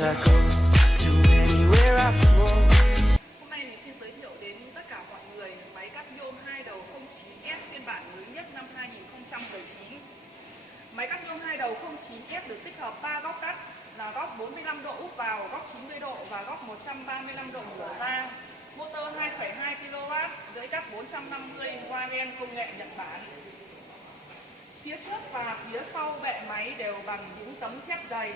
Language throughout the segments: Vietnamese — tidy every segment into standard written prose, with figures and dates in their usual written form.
as I go to anywhere I flow. Hôm nay mình xin giới thiệu đến tất cả mọi người máy cắt nhôm 2 đầu 09S phiên bản mới nhất năm 2019. Máy cắt nhôm 2 đầu 09S được tích hợp 3 góc cắt là góc 45 độ úp vào, góc 90 độ và góc 135 độ ngửa ra. Motor 2,2 kW, lưỡi cắt 450 Wagen công nghệ Nhật Bản. Phía trước và phía sau bệ máy đều bằng những tấm thép dày.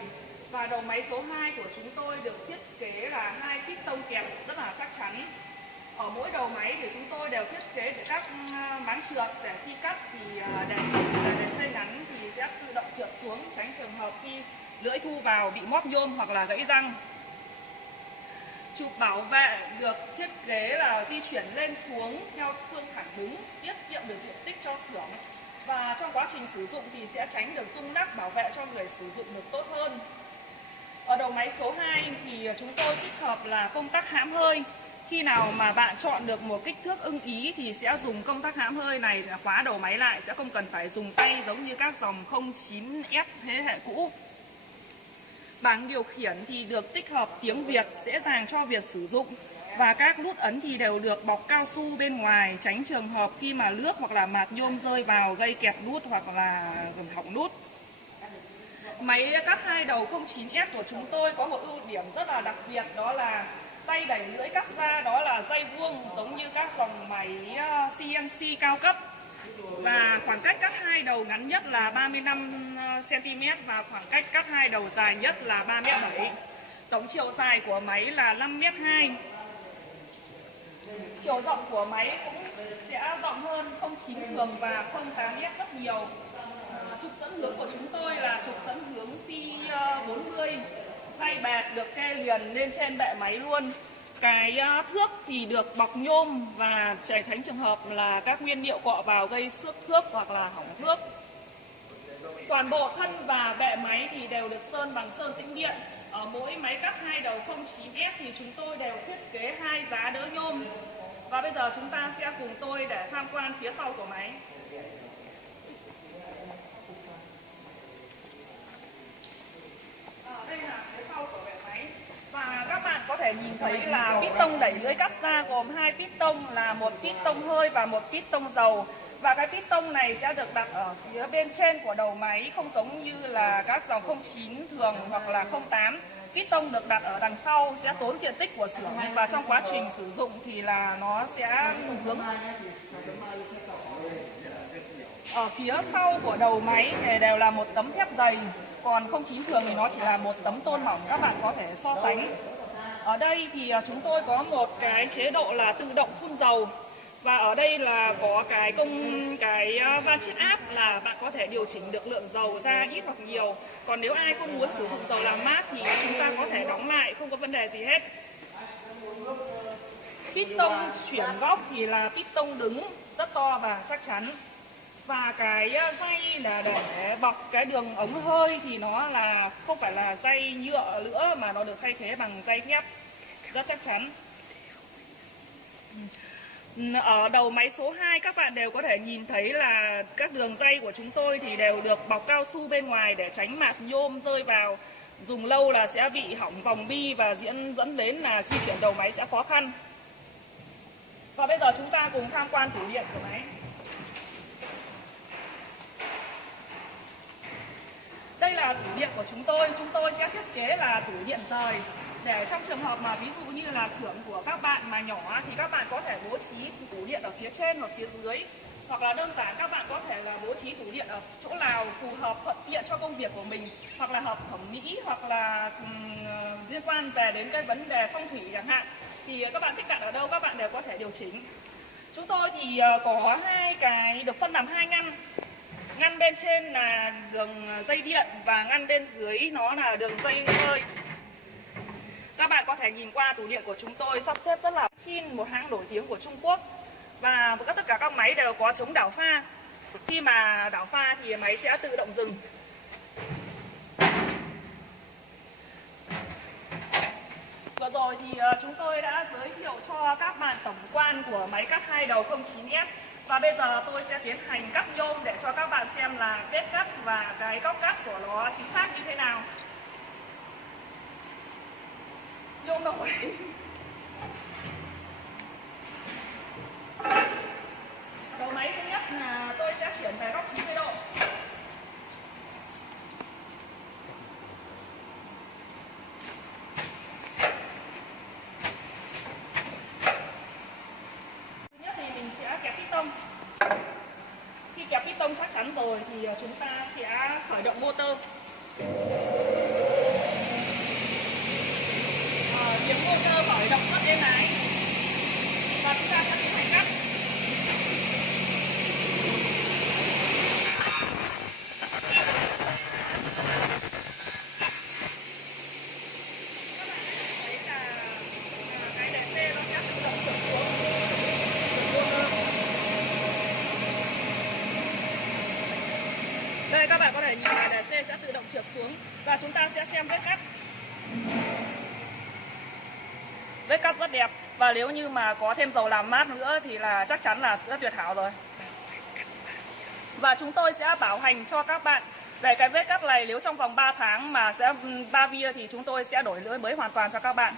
Và đầu máy số 2 của chúng tôi được thiết kế là 2 piston kẹp rất là chắc chắn. Ở mỗi đầu máy thì chúng tôi đều thiết kế để các máng trượt để khi cắt thì để xây ngắn thì sẽ tự động trượt xuống, tránh trường hợp khi lưỡi thu vào bị móp nhôm hoặc là gãy răng. Trục bảo vệ được thiết kế là di chuyển lên xuống theo phương thẳng đứng, tiết kiệm được diện tích cho xưởng. Và trong quá trình sử dụng thì sẽ tránh được rung lắc, bảo vệ cho người sử dụng được tốt hơn. Ở đầu máy số 2 thì chúng tôi tích hợp là công tắc hãm hơi. Khi nào mà bạn chọn được một kích thước ưng ý thì sẽ dùng công tắc hãm hơi này để khóa đầu máy lại, sẽ không cần phải dùng tay giống như các dòng 09S thế hệ cũ. Bảng điều khiển thì được tích hợp tiếng Việt, dễ dàng cho việc sử dụng. Và các nút ấn thì đều được bọc cao su bên ngoài, tránh trường hợp khi mà lướt hoặc là mạt nhôm rơi vào gây kẹp nút hoặc là hỏng nút. Máy cắt 2 đầu 09S của chúng tôi có một ưu điểm rất là đặc biệt, đó là dây đẩy lưỡi cắt ra đó là dây vuông giống như các dòng máy CNC cao cấp. Và khoảng cách cắt 2 đầu ngắn nhất là 35 cm và khoảng cách cắt 2 đầu dài nhất là 3,7 m. Tổng chiều dài của máy là 5,2 m. Chiều rộng của máy cũng sẽ rộng hơn 09 thường và 08S rất nhiều. Trục dẫn hướng của chúng tôi là trục dẫn hướng phi 40, dây bẹt được kê liền lên trên bệ máy luôn. Cái thước thì được bọc nhôm và tránh trường hợp là các nguyên liệu cọ vào gây xước thước hoặc là hỏng thước. Toàn bộ thân và bệ máy thì đều được sơn bằng sơn tĩnh điện. Ở mỗi máy cắt 2 đầu 09S thì chúng tôi đều thiết kế 2 giá đỡ nhôm. Và bây giờ chúng ta sẽ cùng tôi để tham quan phía sau của máy. Đây là phía sau của bệ máy. Và các bạn có thể nhìn thấy là piston đẩy lưỡi cắt ra gồm 2 piston, là một piston hơi và một piston dầu. Và cái piston này sẽ được đặt ở phía bên trên của đầu máy, không giống như là các dòng 09 thường hoặc là 08. Piston được đặt ở đằng sau sẽ tốn diện tích của xưởng và trong quá trình sử dụng thì là nó sẽ hướng. Ở phía sau của đầu máy thì đều là một tấm thép dày, còn 09 thường thì nó chỉ là một tấm tôn mỏng, các bạn có thể so sánh. Ở đây thì chúng tôi có một cái chế độ là tự động phun dầu. Và ở đây là có cái van chiết áp là bạn có thể điều chỉnh được lượng dầu ra ít hoặc nhiều. Còn nếu ai không muốn sử dụng dầu làm mát thì chúng ta có thể đóng lại, không có vấn đề gì hết. Piston chuyển góc thì là piston đứng rất to và chắc chắn. Và cái dây là để bọc cái đường ống hơi thì nó là không phải là dây nhựa nữa mà nó được thay thế bằng dây thép rất chắc chắn. Ở đầu máy số 2 các bạn đều có thể nhìn thấy là các đường dây của chúng tôi thì đều được bọc cao su bên ngoài để tránh mạt nhôm rơi vào. Dùng lâu là sẽ bị hỏng vòng bi và dẫn đến là di chuyển đầu máy sẽ khó khăn. Và bây giờ chúng ta cùng tham quan tủ điện của máy. Đây là tủ điện của chúng tôi sẽ thiết kế là tủ điện rời. Để trong trường hợp mà ví dụ như là xưởng của các bạn mà nhỏ thì các bạn có thể bố trí tủ điện ở phía trên hoặc phía dưới. Hoặc là đơn giản các bạn có thể là bố trí tủ điện ở chỗ nào phù hợp thuận tiện cho công việc của mình. Hoặc là hợp thẩm mỹ hoặc là liên quan về đến cái vấn đề phong thủy chẳng hạn. Thì các bạn thích đặt ở đâu các bạn đều có thể điều chỉnh. Chúng tôi thì có hai cái được phân làm 2 ngăn. Ngăn bên trên là đường dây điện và ngăn bên dưới nó là đường dây hơi. Các bạn có thể nhìn qua tủ điện của chúng tôi sắp xếp rất là Chin, một hãng nổi tiếng của Trung Quốc. Và tất cả các máy đều có chống đảo pha. Khi mà đảo pha thì máy sẽ tự động dừng. Vừa rồi thì chúng tôi đã giới thiệu cho các bạn tổng quan của máy cắt 2 đầu 09S. Và bây giờ tôi sẽ tiến hành cắt nhôm để cho các bạn xem là vết cắt và cái góc cắt của nó chính xác như thế nào. không nổi. Đầu máy thứ nhất là tôi sẽ chuyển về góc 90 độ. Thứ nhất thì mình sẽ kẹp piston. Khi kẹp piston chắc chắn rồi thì chúng ta sẽ khởi động motor. Tiếng motor khởi động rất êm ái và chúng ta sẽ tiến hành cắt. Các bạn thấy là cái đèn xe nó sẽ tự động trượt xuống. Đây các bạn có thể nhìn thấy đèn xe sẽ tự động trượt xuống và chúng ta sẽ xem vết cắt. Vết cắt rất đẹp và nếu như mà có thêm dầu làm mát nữa thì là chắc chắn là rất tuyệt hảo rồi. Và chúng tôi sẽ bảo hành cho các bạn về cái vết cắt này, nếu trong vòng 3 tháng mà sẽ 3 via thì chúng tôi sẽ đổi lưỡi mới hoàn toàn cho các bạn.